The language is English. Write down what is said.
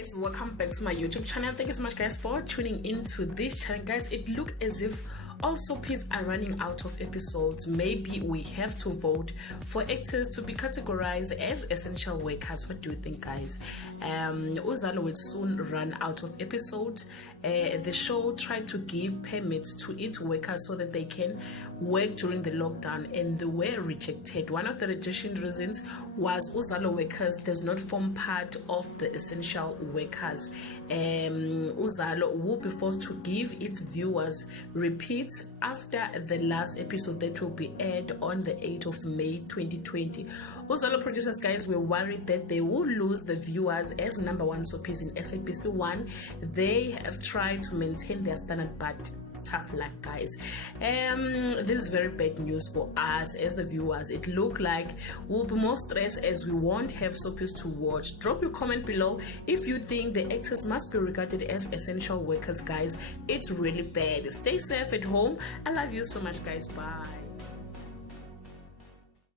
guys, welcome back to my YouTube channel. Thank you so much guys for tuning into this channel. Guys, it looks as if all soapies are running out of episodes. Maybe we have to vote for actors to be categorized as essential workers. What do you think, guys? Uzalo will soon run out of episodes. The show tried to give permits to its workers so that they can work during the lockdown, and they were rejected. One of the rejection reasons was Uzalo workers does not form part of the essential workers. Uzalo will be forced to give its viewers repeats after the last episode that will be aired on the 8th of May 2020. Uzalo producers, guys, were worried that they will lose the viewers as number one soapies in SABC1. They have tried to maintain their standard, but tough luck, guys. This is very bad news for us as the viewers. It look like we'll be more stressed as we won't have soapies to watch. Drop your comment below if you think the actors must be regarded as essential workers, guys. It's really bad. Stay safe at home. I love you so much, guys. Bye.